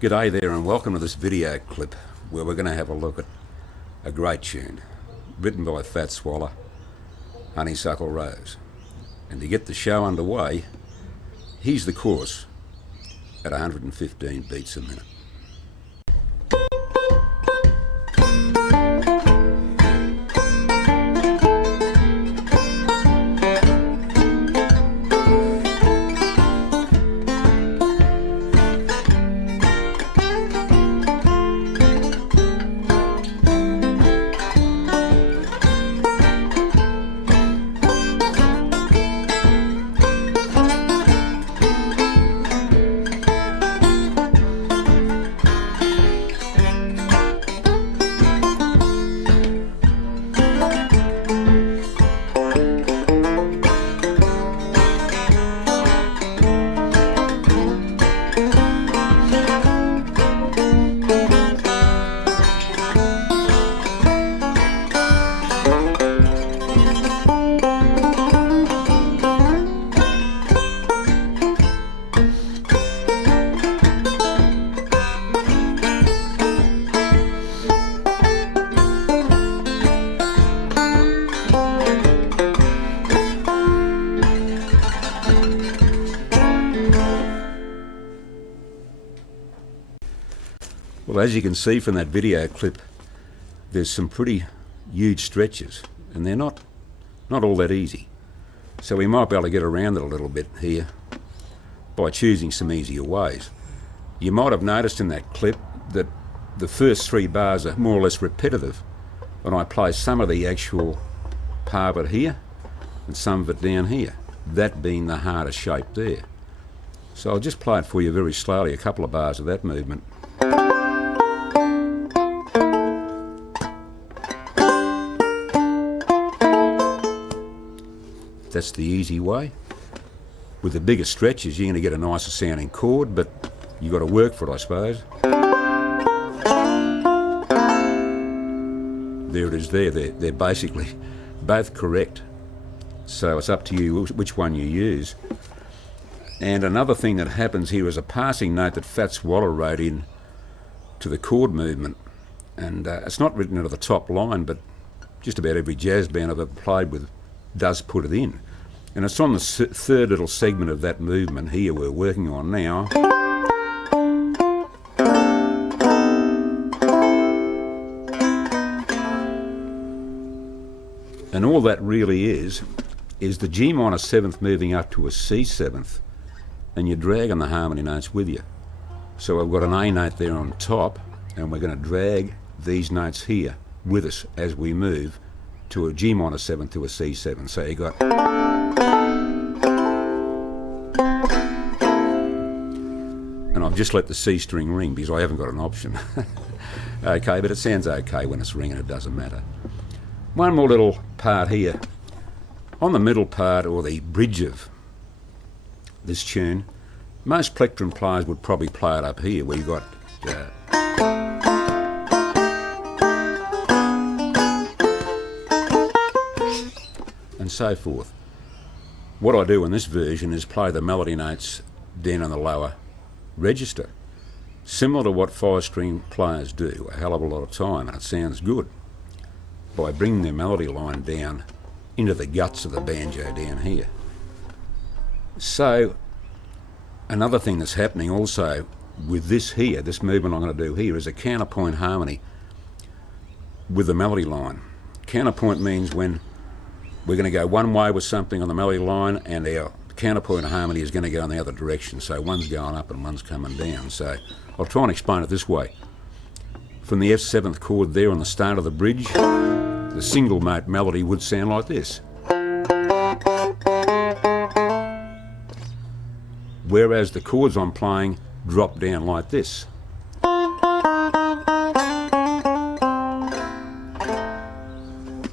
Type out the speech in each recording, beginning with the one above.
G'day there and welcome to this video clip where we're going to have a look at a great tune written by Fat Swaller, Honeysuckle Rose. And to get the show underway, here's the chorus at 115 beats a minute. Well, as you can see from that video clip, there's some pretty huge stretches and they're not all that easy. So we might be able to get around it a little bit here by choosing some easier ways. You might have noticed in that clip that the first three bars are more or less repetitive, and I play some of the actual part of it here and some of it down here, that being the harder shape there. So I'll just play it for you very slowly, a couple of bars of that movement. That's the easy way. With the bigger stretches, you're going to get a nicer sounding chord, but you've got to work for it, I suppose. There it is there. They're basically both correct. So it's up to you which one you use. And another thing that happens here is a passing note that Fat Swaller wrote in to the chord movement. And it's not written into the top line, but just about every jazz band I've ever played with does put it in. And it's on the third little segment of that movement here we're working on now. And all that really is the G minor 7th moving up to a C 7th, and you're dragging the harmony notes with you. So I've got an A note there on top, and we're going to drag these notes here with us as we move to a G minor 7th to a C 7. So you got, and I've just let the C string ring because I haven't got an option. Okay, but it sounds okay when it's ringing, it doesn't matter. One more little part here. On the middle part, or the bridge of this tune, most plectrum players would probably play it up here where you've got and so forth. What I do in this version is play the melody notes down on the lower register, similar to what 5-string players do a hell of a lot of time, and it sounds good, by bringing the melody line down into the guts of the banjo down here. So another thing that's happening also with this here, this movement I'm going to do here, is a counterpoint harmony with the melody line. Counterpoint means when we're going to go one way with something on the melody line and our counterpoint harmony is going to go in the other direction. So one's going up and one's coming down. So I'll try and explain it this way. From the F7th chord there on the start of the bridge, the single note melody would sound like this. Whereas the chords I'm playing drop down like this.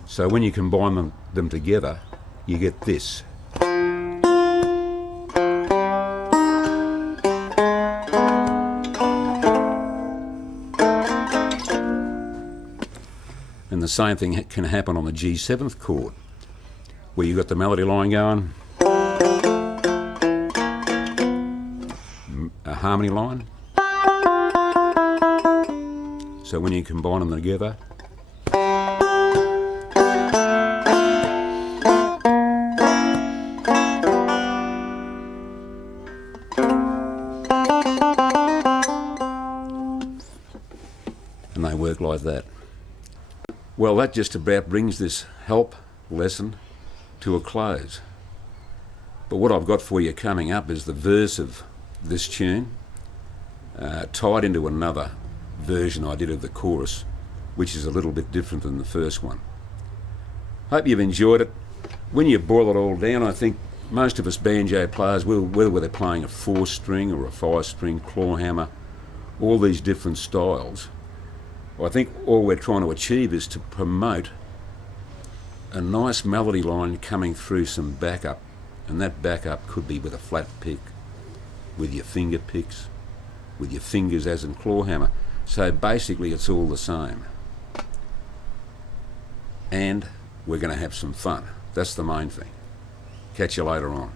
So when you combine them together, you get this. And the same thing can happen on the G7th chord, where you've got the melody line going, a harmony line, So when you combine them together, and they work like that. Well, that just about brings this help lesson to a close. But what I've got for you coming up is the verse of this tune, tied into another version I did of the chorus, which is a little bit different than the first one. Hope you've enjoyed it. When you boil it all down, I think most of us banjo players, whether they're playing a 4-string or a 5-string, claw hammer, all these different styles, I think all we're trying to achieve is to promote a nice melody line coming through some backup, and that backup could be with a flat pick, with your finger picks, with your fingers as in claw hammer. So basically it's all the same. And we're going to have some fun. That's the main thing. Catch you later on.